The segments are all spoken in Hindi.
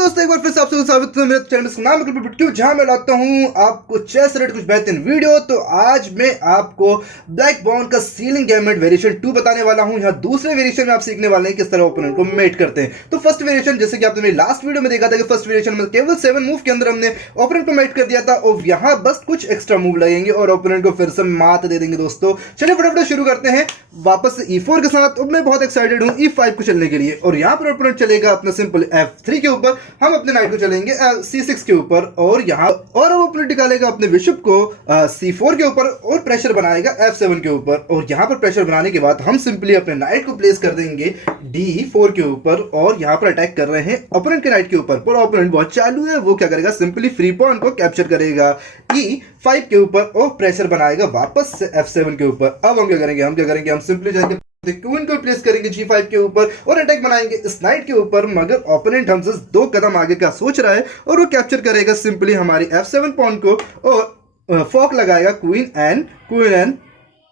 दोस्तों, एक बार फिर से आपसे स्वागत है मेरे चैनल का नाम है बिट्टू, जहां मैं लाता हूं आपको चेस रेट कुछ बेहतरीन वीडियो। तो आज मैं आपको ब्लैक बॉर्न का सीलिंग गैमेट वेरिएशन 2 बताने वाला हूं। यहां दूसरे वेरिएशन में आप सीखने वाले हैं किस तरह ओपोनेंट को मेट करते हैं। तो फर्स्ट वेरिएशन, जैसे कि आपने मेरी लास्ट वीडियो में देखा था कि फर्स्ट वेरिएशन में केवल 7 मूव के अंदर हमने ओपोनेंट को मेट कर दिया था, और यहां बस कुछ एक्स्ट्रा मूव लगेंगे और ओपोनेंट को फिर से मात दे देंगे। दोस्तों चलिए फटाफट शुरू करते हैं वापस से E4 के साथ। अब मैं बहुत एक्साइटेड हूं E5 को चलने के लिए, और यहां पर ओपोनेंट चलेगा अपना सिंपल F3 के ऊपर, हम अपने नाइट को चलेंगे C6 के ऊपर, और यहाँ और वो ओपोनेंट निकालेगा अपने बिशप को C4 के ऊपर और प्रेशर बनाएगा F7 के ऊपर। और यहाँ पर प्रेशर बनाने के बाद हम सिंपली अपने नाइट को प्लेस कर देंगे D4 के ऊपर, और यहाँ पर अटैक कर रहे हैं ओपोनेंट के नाइट के ऊपर। पर ओपोनेंट बहुत चालू है, वो क्या करेगा, सिंपली फ्री पॉन को कैप्चर करेगा E5 के ऊपर और प्रेशर बनाएगा वापस से F7 के ऊपर। अब हम क्या करेंगे, हम सिंपली जाएंगे क्वीन को प्लेस करेंगे G5 के ऊपर और अटैक बनाएंगे इस नाइट के ऊपर। मगर ओपोनेंट हमसे 2 कदम आगे का सोच रहा है और वो कैप्चर करेगा सिंपली हमारी F7 पॉन को, और फॉक लगाएगा क्वीन एंड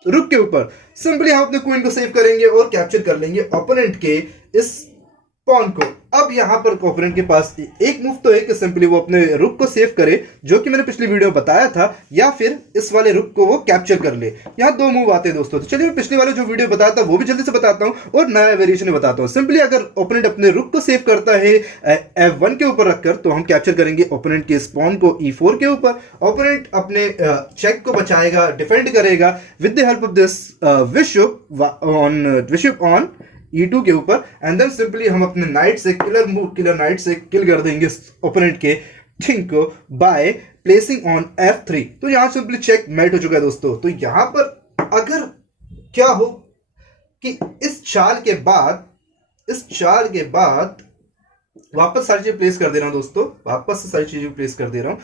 रुक के ऊपर। सिंपली हम अपने क्वीन को सेव करेंगे और कैप्चर कर लेंगे ओपोनेंट के इस पॉन को। अब यहां पर ओपोनेंट के पास एक मूव तो है कि सिंपली वो अपने रुक को सेव करे, जो कि मैंने पिछली वीडियो में बताया था, या फिर इस वाले रुक को वो कैप्चर कर ले। यहां 2 मूव आते हैं दोस्तों। तो चलिए मैं पिछले वाले जो वीडियो बताया था वो भी जल्दी से बताता हूं और नया वेरिएशन बताता हूं। सिंपली अगर ओपोनेंट अपने रुक को सेव करता है F1 के ऊपर रखकर, तो हम कैप्चर करेंगे ओपोनेंट के स्पॉन को E4 के ऊपर। ओपोनेंट अपने चेक को बचाएगा, डिफेंड करेगा with the help of this bishop on E2 के ऊपर, एंड देन सिंपली हम अपने नाइट से किलर नाइट से किल कर देंगे ओपोनेंट के किंग को बाय प्लेसिंग ऑन F3। तो यहां सिंपली चेक मेट हो चुका है दोस्तों। तो यहां पर अगर क्या हो कि इस चाल के बाद वापस सारी चीजें प्लेस कर दे रहा हूं दोस्तों, वापस से सारी चीजें प्लेस कर दे रहा हूं।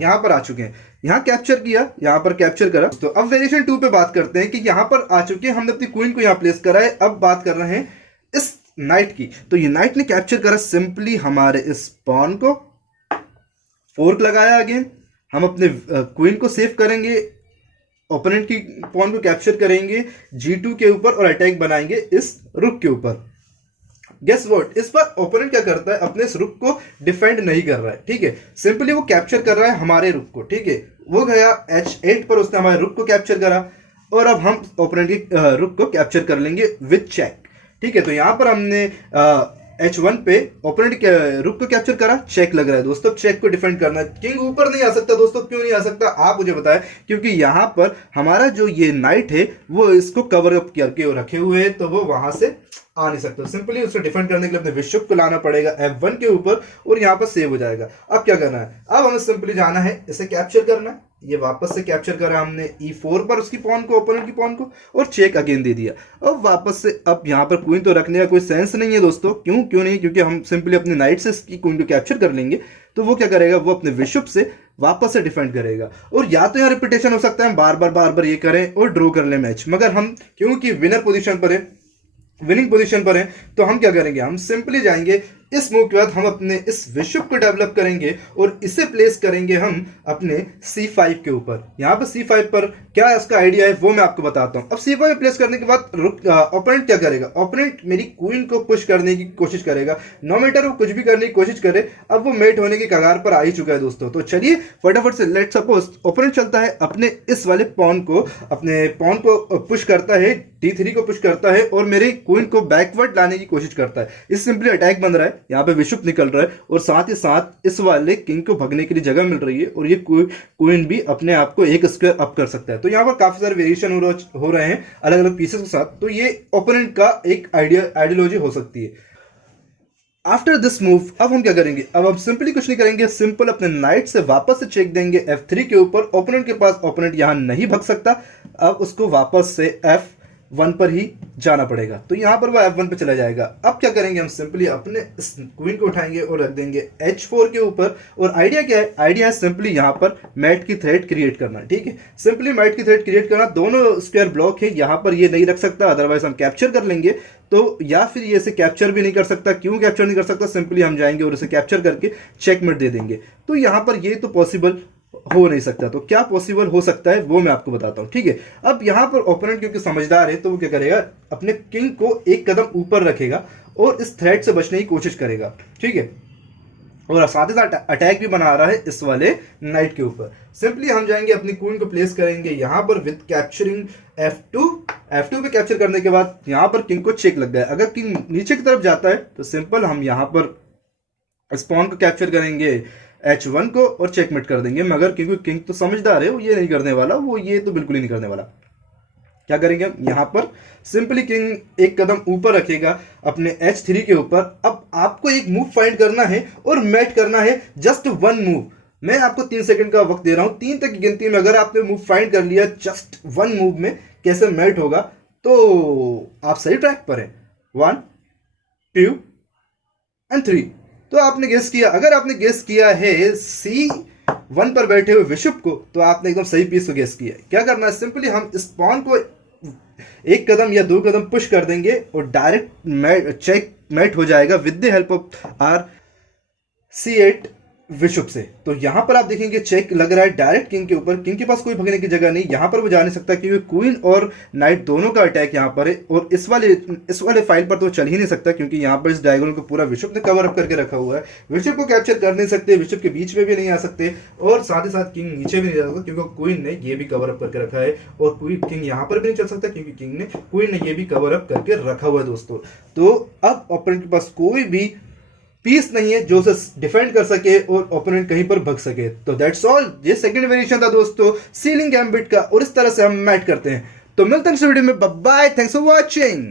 यहां पर आ चुके हैं, यहां कैप्चर किया, यहां पर कैप्चर करा। तो अब वेरिएशन 2 पे बात करते हैं कि यहां पर आ चुके हैं, हमने अपनी क्वीन को यहां प्लेस करा है। अब बात कर रहे हैं इस नाइट की। तो ये नाइट ने कैप्चर करा सिंपली हमारे इस पॉन को, फोर्क लगाया अगेन, हम अपने क्वीन को सेव करेंगे, ओपोनेंट की पॉन को कैप्चर करेंगे G2 के ऊपर और अटैक बनाएंगे इस रुक के ऊपर। गेस व्हाट, इस बार ओपोनेंट क्या करता है, अपने इस रुक को डिफेंड नहीं कर रहा है, ठीक है, सिंपली वो कैप्चर कर रहा है हमारे रुक को, ठीक है। वो गया H8 पर, उसने हमारे रुक को कैप्चर करा, और अब हम ओपोनेंट की रुक को कैप्चर कर लेंगे विद चेक, ठीक है। तो यहां पर हमने H1 पे ओपोनेंट के रुक को कैप्चर करा, चेक लग रहा है दोस्तों। चेक को डिफेंड करना है, किंग ऊपर नहीं आ सकता दोस्तों। क्यों नहीं आ सकता आप मुझे बताएं, क्योंकि यहां पर हमारा जो ये नाइट है वो इसको कवर अप करके रखे हुए है, तो वो वहां से आ नहीं सकता। सिंपली उसको डिफेंड करने के लिए अपने बिशप को लाना पड़ेगा F1 के ऊपर, और यहां पर सेव हो जाएगा। अब क्या करना है, अब हमें सिंपली जाना है, इसे कैप्चर करना है। ये वापस से कैप्चर करा हमने E4 पर उसकी पॉन को, ओपोनेंट की पॉन को, और चेक अगेन दे दिया। अब वापस से अब यहां पर क्वीन तो रखने का कोई सेंस नहीं है दोस्तों। क्यों नहीं, क्योंकि हम सिंपली अपने नाइट से इसकी क्वीन को कैप्चर कर लेंगे। तो वो क्या करेगा, वो अपने बिशप से वापस से डिफेंड करेगा, और या तो यहाँ रिपीटेशन हो सकता है, हम बार बार ये करें और ड्रॉ कर ले मैच। मगर हम क्योंकि विनर पोजीशन पर है, विनिंग पोजीशन पर है, तो हम क्या करेंगे, हम सिंपली जाएंगे इस मूव के बाद हम अपने इस बिशप को डेवलप करेंगे और इसे प्लेस करेंगे हम अपने C5 के ऊपर। यहाँ पर C5 पर क्या इसका आइडिया है वो मैं आपको बताता हूँ। अब C5 में प्लेस करने के बाद ओपोनेंट क्या करेगा, ओपोनेंट मेरी क्वीन को पुश करने की कोशिश करेगा, नो मैटर वो कुछ भी करने की कोशिश करे। अब वो मेट होने की कगार पर आ ही चुका है दोस्तों। तो चलिए फटाफट से लेट सपोज ओपोनेंट चलता है अपने इस वाले पॉन को, अपने पॉन को पुश करता है, D3 को पुश करता है, और मेरी क्वीन को बैकवर्ड लाने की कोशिश करता है। इस सिंपली अटैक बन रहा है, यहाँ पे बिशप निकल रहा है, और साथ ही साथ इस वाले किंग को भगने के लिए जगह मिल रही है, और ये क्वीन भी अपने आप को एक स्क्वायर अप कर सकता है। तो यहाँ पर काफी सारे वेरिएशन हो रहे हैं अलग अलग पीसेस के साथ। तो ये ओपोनेंट का एक आइडियोलॉजी हो सकती है। आफ्टर दिस मूव अब हम क्या करेंगे, अब हम सिंपली कुछ नहीं करेंगे, सिंपल अपने नाइट से वापस से चेक देंगे F3 के ऊपर। ओपोनेंट के पास ओपोनेंट यहां नहीं भग सकता, अब उसको वापस से F1 पर ही जाना पड़ेगा। तो यहां पर वो F1 पे चला जाएगा। अब क्या करेंगे, हम सिंपली अपने क्वीन को उठाएंगे और रख देंगे H4 के ऊपर। और आइडिया क्या है, आइडिया है सिंपली यहां पर मैट की थ्रेड क्रिएट करना, ठीक है, सिंपली मैट की थ्रेड क्रिएट करना। दोनों स्क्वायर ब्लॉक है, यहां पर ये नहीं रख सकता, अदरवाइज हम कैप्चर कर लेंगे। तो या फिर ये इसे कैप्चर भी नहीं कर सकता। क्यों कैप्चर नहीं कर सकता, सिंपली हम जाएंगे और इसे कैप्चर करके चेकमेट दे देंगे। तो यहां पर ये तो पॉसिबल हो नहीं सकता। तो क्या पॉसिबल हो सकता है वो मैं आपको बताता हूं, ठीक है। अब यहां पर ओपोनेंट क्योंकि समझदार है, तो वो क्या करेगा, अपने किंग को एक कदम ऊपर रखेगा और इस थ्रेट से बचने की कोशिश करेगा, ठीक है। और साथ ही साथ अटैक भी बना रहा है इस वाले नाइट के ऊपर। सिंपली हम जाएंगे अपनी क्वीन को प्लेस करेंगे यहाँ पर विद कैप्चरिंग F2 पे कैप्चर करने के बाद यहाँ पर किंग को चेक लग गया। अगर किंग नीचे की तरफ जाता है तो सिंपल हम यहाँ पर स्पॉन को कैप्चर करेंगे H1 को और चेकमेट कर देंगे। मगर क्योंकि किंग तो समझदार है, वो ये नहीं करने वाला, वो ये तो बिल्कुल ही नहीं करने वाला। क्या करेंगे हम यहाँ पर सिंपली किंग एक कदम ऊपर रखेगा अपने H3 के ऊपर। अब आपको एक मूव फाइंड करना है और मैट करना है, जस्ट वन मूव। मैं आपको 3 सेकंड का वक्त दे रहा हूं, 3 तक की गिनती में अगर आपने मूव फाइंड कर लिया जस्ट वन मूव में कैसे मैट होगा तो आप सही ट्रैक पर हैं। 1 2 एंड 3। तो आपने गेस किया। अगर आपने गेस किया है C1 पर बैठे हुए विशुप को तो आपने एकदम सही पीस को गेस किया है। क्या करना है, सिंपली हम इस पॉन को एक कदम या 2 कदम पुश कर देंगे और डायरेक्ट चेक मैट हो जाएगा with the help of our C8 bishop से। तो यहां पर आप देखेंगे चेक लग रहा है डायरेक्ट किंग के ऊपर। किंग के पास कोई भगने की जगह नहीं, यहां पर वो जा नहीं सकता क्योंकि क्वीन और नाइट दोनों का अटैक यहां पर है। और इस वाले फाइल पर तो चल ही नहीं सकता क्योंकि यहां पर इस डायगोनल को पूरा विशुप ने कवर अप करके रखा हुआ है। विशुप को कैप्चर कर नहीं सकते, विशुप के बीच में भी नहीं आ सकते और साथ ही साथ किंग नीचे भी नहीं जा सकता क्योंकि क्वीन ने ये भी कवर अप करके रखा है। और किंग यहाँ पर भी नहीं चल सकता क्योंकि क्वीन ने ये भी कवर अप करके रखा हुआ है दोस्तों। तो अब ओपोनेंट के पास कोई भी पीस नहीं है जो उसे डिफेंड कर सके और ओपोनेंट कहीं पर भग सके। तो दैट्स ऑल। ये सेकंड वेरिएशन था दोस्तों सीलिंग गैम्बिट का और इस तरह से हम मैट करते हैं। तो मिलते हैं इस वीडियो में। Bye bye, thanks for watching.